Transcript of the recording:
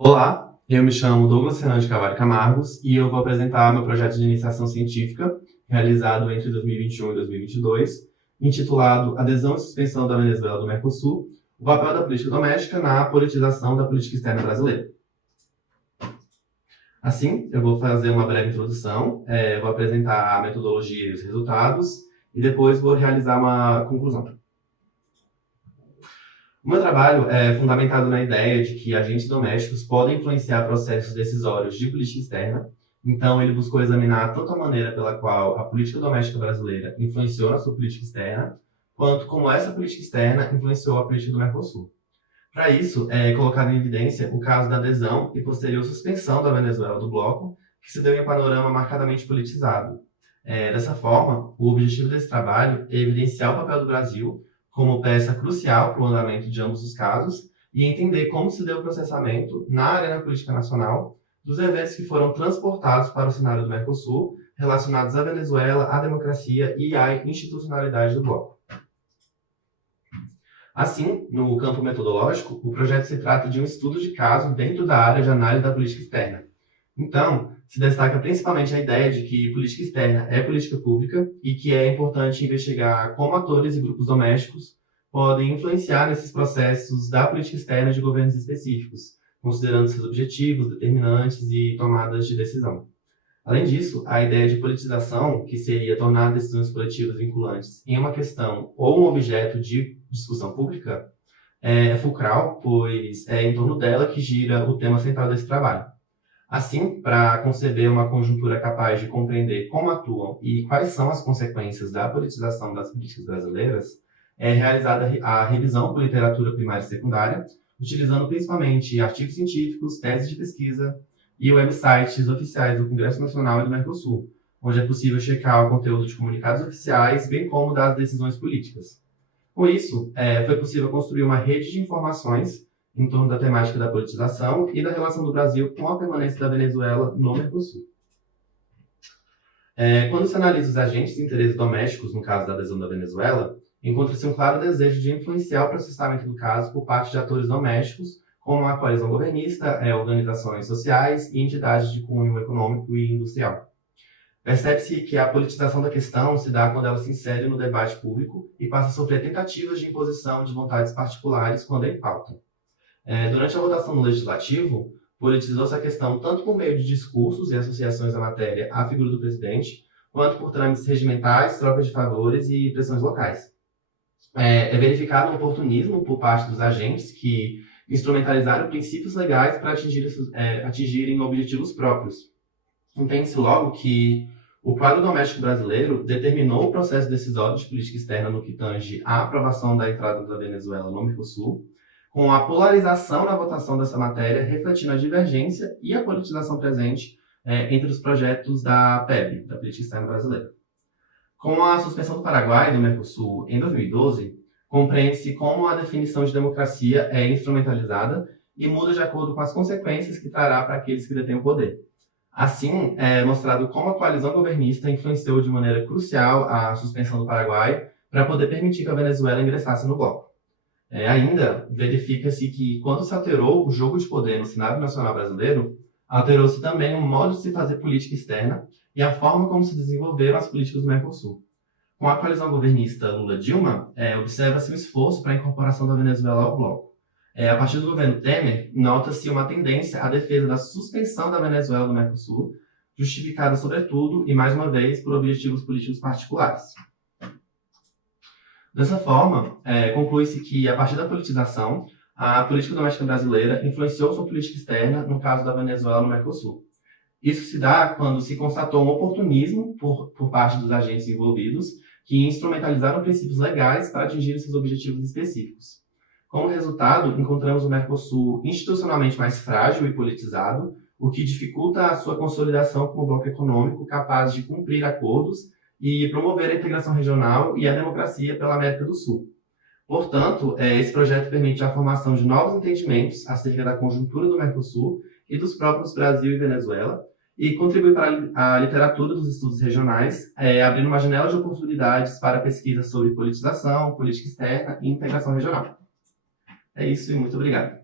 Olá, eu me chamo Douglas Renan de Carvalho Camargos e eu vou apresentar meu projeto de iniciação científica, realizado entre 2021 e 2022, intitulado Adesão e Suspensão da Venezuela do Mercosul, o papel da política doméstica na politização da política externa brasileira. Assim, eu vou fazer uma breve introdução, vou apresentar a metodologia e os resultados, e depois vou realizar uma conclusão. O meu trabalho é fundamentado na ideia de que agentes domésticos podem influenciar processos decisórios de política externa. Então, ele buscou examinar tanto a maneira pela qual a política doméstica brasileira influenciou na sua política externa, quanto como essa política externa influenciou a política do Mercosul. Para isso, é colocado em evidência o caso da adesão e posterior suspensão da Venezuela do bloco, que se deu em um panorama marcadamente politizado. Dessa forma, o objetivo desse trabalho é evidenciar o papel do Brasil como peça crucial para o andamento de ambos os casos e entender como se deu o processamento na arena política nacional dos eventos que foram transportados para o cenário do Mercosul relacionados à Venezuela, à democracia e à institucionalidade do bloco. Assim, no campo metodológico, o projeto se trata de um estudo de caso dentro da área de análise da política externa. Então, se destaca principalmente a ideia de que política externa é política pública e que é importante investigar como atores e grupos domésticos podem influenciar nesses processos da política externa de governos específicos, considerando seus objetivos, determinantes e tomadas de decisão. Além disso, a ideia de politização, que seria tornar decisões coletivas vinculantes em uma questão ou um objeto de discussão pública, é fulcral, pois é em torno dela que gira o tema central desse trabalho. Assim, para conceber uma conjuntura capaz de compreender como atuam e quais são as consequências da politização das políticas brasileiras, é realizada a revisão por literatura primária e secundária, utilizando principalmente artigos científicos, teses de pesquisa e websites oficiais do Congresso Nacional e do Mercosul, onde é possível checar o conteúdo de comunicados oficiais, bem como das decisões políticas. Com isso, foi possível construir uma rede de informações em torno da temática da politização e da relação do Brasil com a permanência da Venezuela no Mercosul. Quando se analisa os agentes de interesse domésticos, no caso da adesão da Venezuela, encontra-se um claro desejo de influenciar o processamento do caso por parte de atores domésticos, como a coalizão governista, organizações sociais e entidades de cunho econômico e industrial. Percebe-se que a politização da questão se dá quando ela se insere no debate público e passa a sofrer tentativas de imposição de vontades particulares quando é em pauta. Durante a votação no Legislativo, politizou-se a questão tanto por meio de discursos e associações da matéria à figura do presidente, quanto por trâmites regimentais, trocas de favores e pressões locais. É verificado um oportunismo por parte dos agentes que instrumentalizaram princípios legais para atingirem objetivos próprios. Entende-se logo que o quadro doméstico brasileiro determinou o processo decisório de política externa no que tange à aprovação da entrada da Venezuela no Mercosul, com a polarização na votação dessa matéria, refletindo a divergência e a politização presente entre os projetos da PEB, da Política Externa Brasileira. Com a suspensão do Paraguai do Mercosul em 2012, compreende-se como a definição de democracia é instrumentalizada e muda de acordo com as consequências que trará para aqueles que detêm o poder. Assim, é mostrado como a coalizão governista influenciou de maneira crucial a suspensão do Paraguai para poder permitir que a Venezuela ingressasse no bloco. Ainda verifica-se que, quando se alterou o jogo de poder no cenário nacional brasileiro, alterou-se também o modo de se fazer política externa e a forma como se desenvolveram as políticas do Mercosul. Com a coalizão governista Lula-Dilma, observa-se um esforço para a incorporação da Venezuela ao bloco. A partir do governo Temer, nota-se uma tendência à defesa da suspensão da Venezuela do Mercosul, justificada, sobretudo, e mais uma vez, por objetivos políticos particulares. Dessa forma, conclui-se que, a partir da politização, a política doméstica brasileira influenciou sua política externa no caso da Venezuela no Mercosul. Isso se dá quando se constatou um oportunismo por parte dos agentes envolvidos que instrumentalizaram princípios legais para atingir esses objetivos específicos. Como resultado, encontramos o Mercosul institucionalmente mais frágil e politizado, o que dificulta a sua consolidação como bloco econômico capaz de cumprir acordos e promover a integração regional e a democracia pela América do Sul. Portanto, esse projeto permite a formação de novos entendimentos acerca da conjuntura do Mercosul e dos próprios Brasil e Venezuela, e contribui para a literatura dos estudos regionais, abrindo uma janela de oportunidades para pesquisa sobre politização, política externa e integração regional. É isso e muito obrigado.